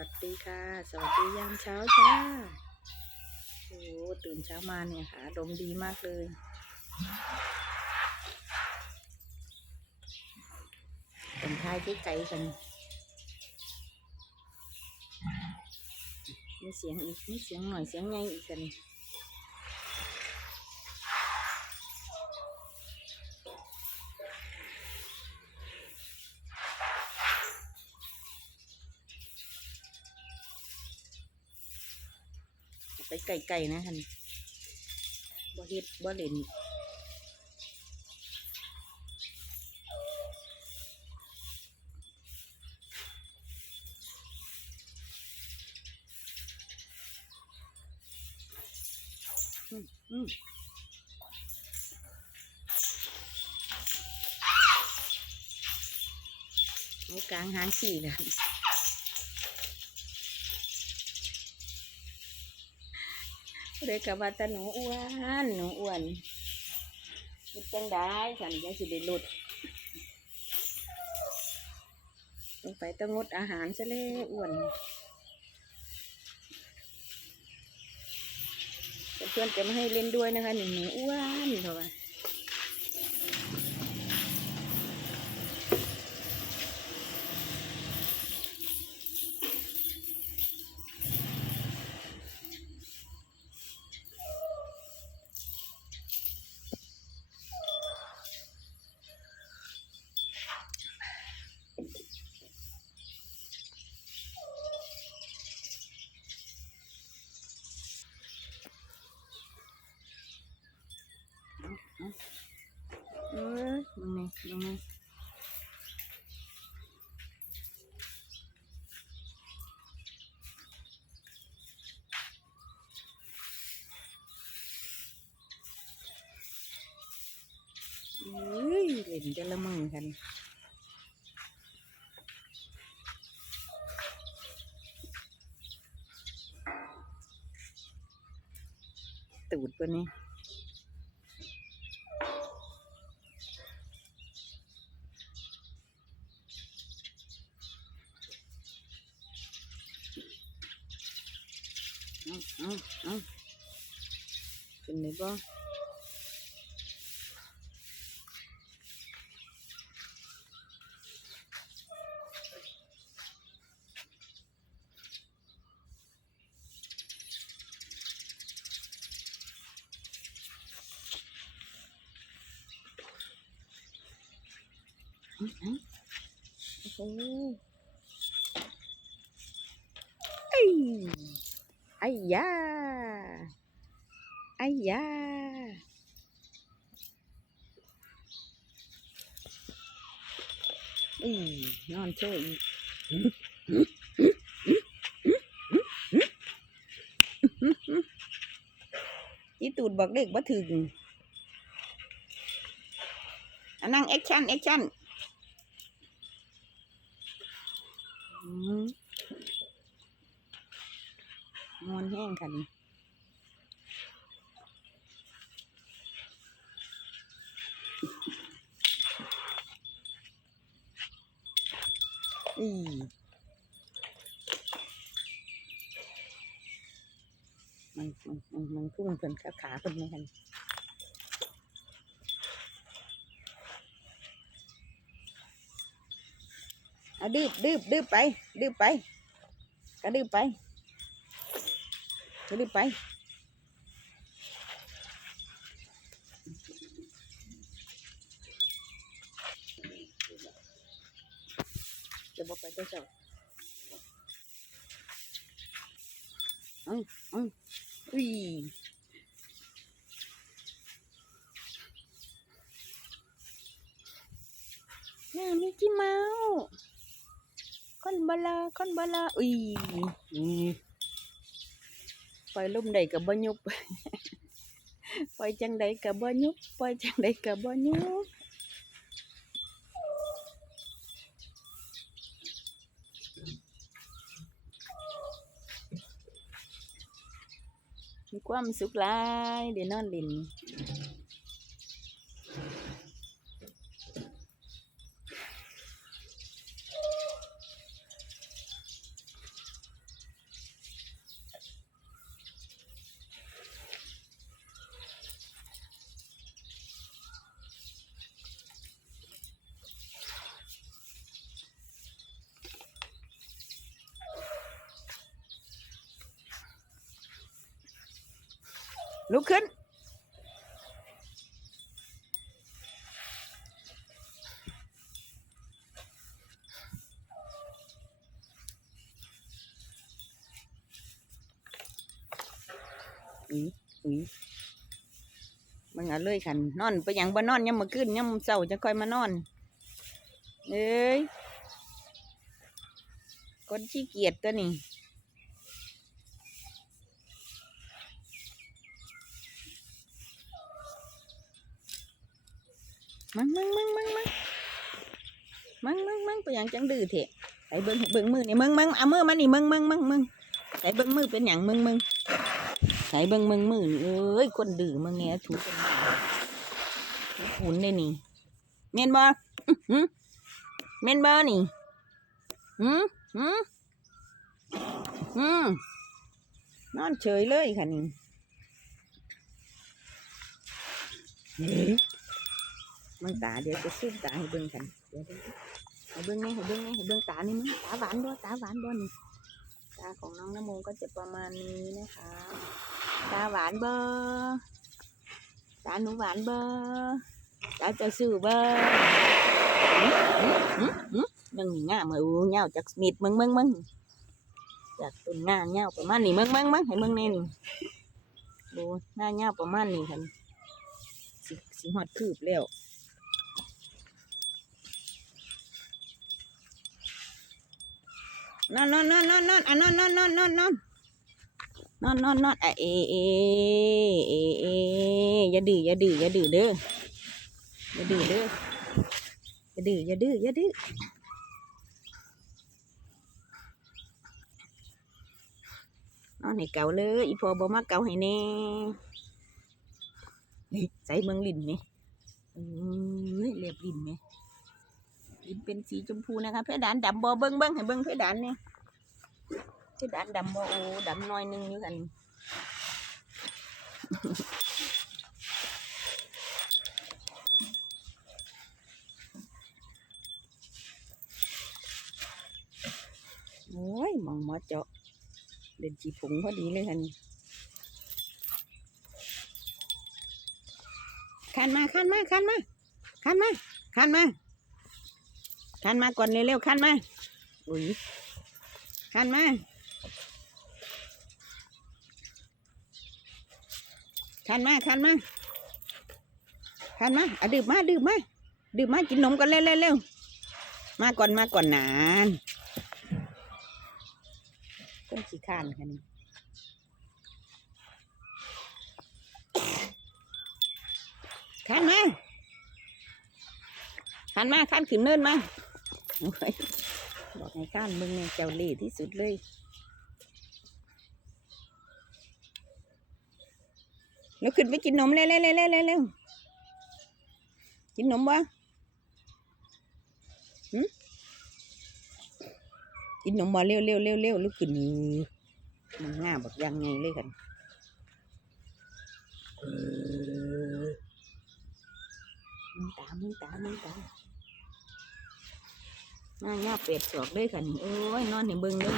วัสดีค่ะ สวัสดียามเช้าจ้าโอ้ตื่นเช้ามาเนี่ยค่ะลมดีมากเลยเป็นท้ายที่ไกลกันมีเสียงอีกมีเสียงหน่อยเสียงไงอีกกัน ไปไก่ๆนะท่านบ่เฮ็ดบ่เล่นอืมอืมเอากลางหางสี่เลย เลยกับว่าตาหนูอ้วนหนูอ้วนคิดจังได้ฉันยังสิได้ลดลงไปต้องงดอาหารซะเลยอ้วนเพื่อนจะไม่ให้เล่นด้วยนะคะหนูหนูอ้วนเพราไหร่ เฮ้ยเล่นจะละมึงกันตูดตัวนี้เอาเอาเอาเป็นไงบ้าง เอาเอาโอ้โหไอ้ไอ้ยาไอ้ยาอื มอนเฉยอีกอีตูดบอกเด็กว่าถึงอนแห้งค่ะนี่อีมันมันมันมันพุ่งเพิ่นขาขาเพิ่นไหมคัน เอาดืบดืบดืบไป ดืบไปก็ดืบไปก็ดืบไปจะบอกไปเจ้าเจ้าเอ้าเอ้าอุ้ยน่ามิกกี้เมาส์ คนบลาคนบลาอุ้ยอืมปล่อยลมใดกับบ่ยุบปล่อยจังใดกับบ่ยุบปล่อยจังใดกับบ่ยุบมีความสุขหลายเดี๋ยวนอนเลิน ลุกขึ้น อุ้ยอุ้ยมึงเอาเลยขันนอนไปยังบ่นอนยามมื้อคืนยามเช้าจะค่อยมานอน เอ้ยคนขี้เกียจตัวนี้ มึงมึงมึงมึงมึงมึงมึงมึงไปหยังจังดื้อเถอะไปเบิ่งเบิ่งมือนี่มึงมึงเอามือมานี่มึงมึงมึงมึงใส่เบิ่งมือเป็นหยังมึงมึงใส่เบิ่งมึงมือนี่เอ้ยคนดื้อมึงเนี่ยถูเป็นหยังถูขุนได้นี่เมนบอื้อหือเมนบ่นี่หืมหืมหืมนอนเฉยเลยค่ะนี่ มึงตาเดี๋ยวจะซูมตาให้เบิ่งกันเดี๋ยวเดี๋ยวให้เบิ่งนี่ให้เบิ่งนี่ให้เบิ่งตานี่มึงตาหวานด้วยตาหวานด้วยนี่ตาของน้องน้ำมงก็จะประมาณนี้นะคะ ตาหวานเบอร์ตาหนูหวานเบอร์ตาจะซื่อเบอร์หึหึหึหึมึงนี่ง่ามาอู้เงาจากมีดมึงมึงมึงจากต้นหน้าเงาประมาณนี้มึงมึงมึงให้มึงนี่นดูหน้าเงาประมาณนี้ค่ะสิสิหอดคืบแล้ว นอนนอนนอนนอนนอนอะนอนนอนนอนนอนนอนนอนนอนนอนอะเอเอเอเออย่าดื้ออย่าดื้ออย่าดื้อเด้ออย่าดื้อเด้ออย่าดื้ออย่าดื้ออย่าดื้อนอนให้เก่าเลยอีพอบ่มาเก่าให้แน่นี่ใส่เมืองลินไหมเอ้ยเรียบลินไหม เป็นสีชมพูนะคะเพดานดำบอเบิ้งเบิ้งให้เบิ้งเพดานเนี่ยเพดานดำบอโอ้ดำน้อยหนึงอยู่กันโอ้ยมองมอเจาะเด่นจีผงพอดีเลยค่ะนี่ขันมาขันมาขันมาขันมาขันมา ขันมาก่อนเร็วๆขันมาอุ้ยขันมาขันมาขันมาขันมาอะดื่มมาดื่มมาดื่มมากินนมก่อนเร็วๆเร็วมาก่อนมาก่อนนานต้นขี้ข้านค่ะนี่ขันมาขันมาขันขึ้นเนินมา โอ้ยบอกให้ข้านมึงเนี่ยเจ้าเล่ที่สุดเลยแล้วขึ้นไปกินนมเร็วเร็วเร็วเร็วเร็วกินนมบ่หืมกินนมบ่เร็วเร็วเร็วเร็วลุกขึ้นมันง่าบอกยังไงเลยกันมึงตามมึงตามมึงตา น่าหน้าเป็ดสอกด้วยค่ะนี่โอ้ยนอนในเบิ้งเลย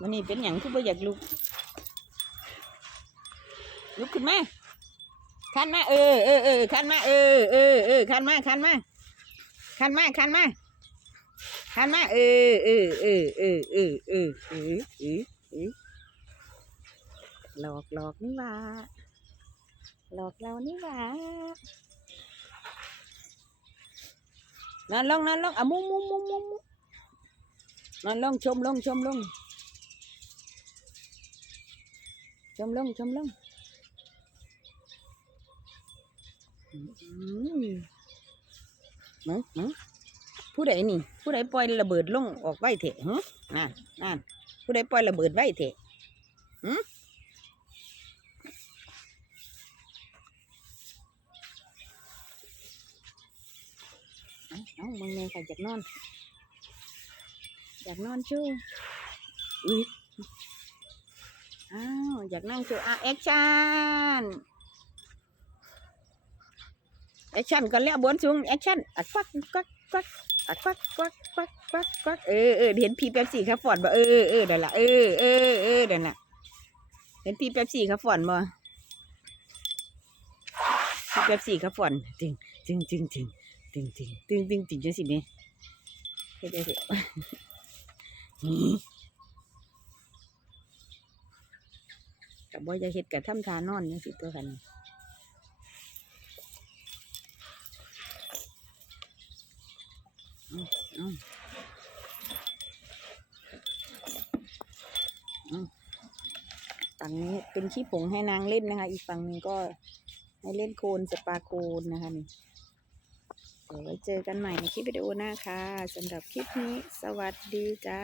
วันนี้เป็นอย่างที่บ่อยากลุกลุกขึ้นมาขันมาเออเออเออขันมาเออเออเออขันมาขันมาขันมาขันมาขันมาเออเออเออเออเออเออเออ หลอกหลอกนี่ว่าหลอกเรานี่ว่านอนลงนอนลงอะมุ้งมุ้งมุ้งมุ้งนอนลงชมลงชมลงชมลงชมลงอืมมึงมึงผู้ใดนี่ ผู้ใดปล่อยระเบิดลงออกไว้เถอะฮะนั่นนั่นผู้ใดปล่อยระเบิดไว้เถอะเอาเอามึงเนี่ยค่ะอยากนอน อยากนอนชูอุ้ยอ้าวอยากนั่งชูอะแอคชั่นแอคชั่นก่อนแล้วบนสูงแอคชั่นอะควักควักควักอะควักควักควักควักควักเออเออเห็นพี่แป๊บซี่ครับฟอนบ่เออเออนั่นล่ะเออเออเออนั่นล่ะเห็นพี่แป๊บซี่ครับฟอนบ่พี่แป๊บซี่ครับฟอนจริงจริงจริงจริง จริงจริงจริงจริงจริงจังสิเนี่ยเฮ็ดได้สิกับบ่จะเฮ็ดกับทำทานอนจังสิตัวกันอืมอืมฝั่งนี้เป็นขี้ผงให้นางเล่นนะคะ อีกฝั่งนึงก็ให้เล่นโคลนสปาโคลนนะคะนี่ เดี๋ยวไว้เจอกันใหม่ในคลิปวิดีโอหน้าค่ะสำหรับคลิปนี้ สวัสดีจ้า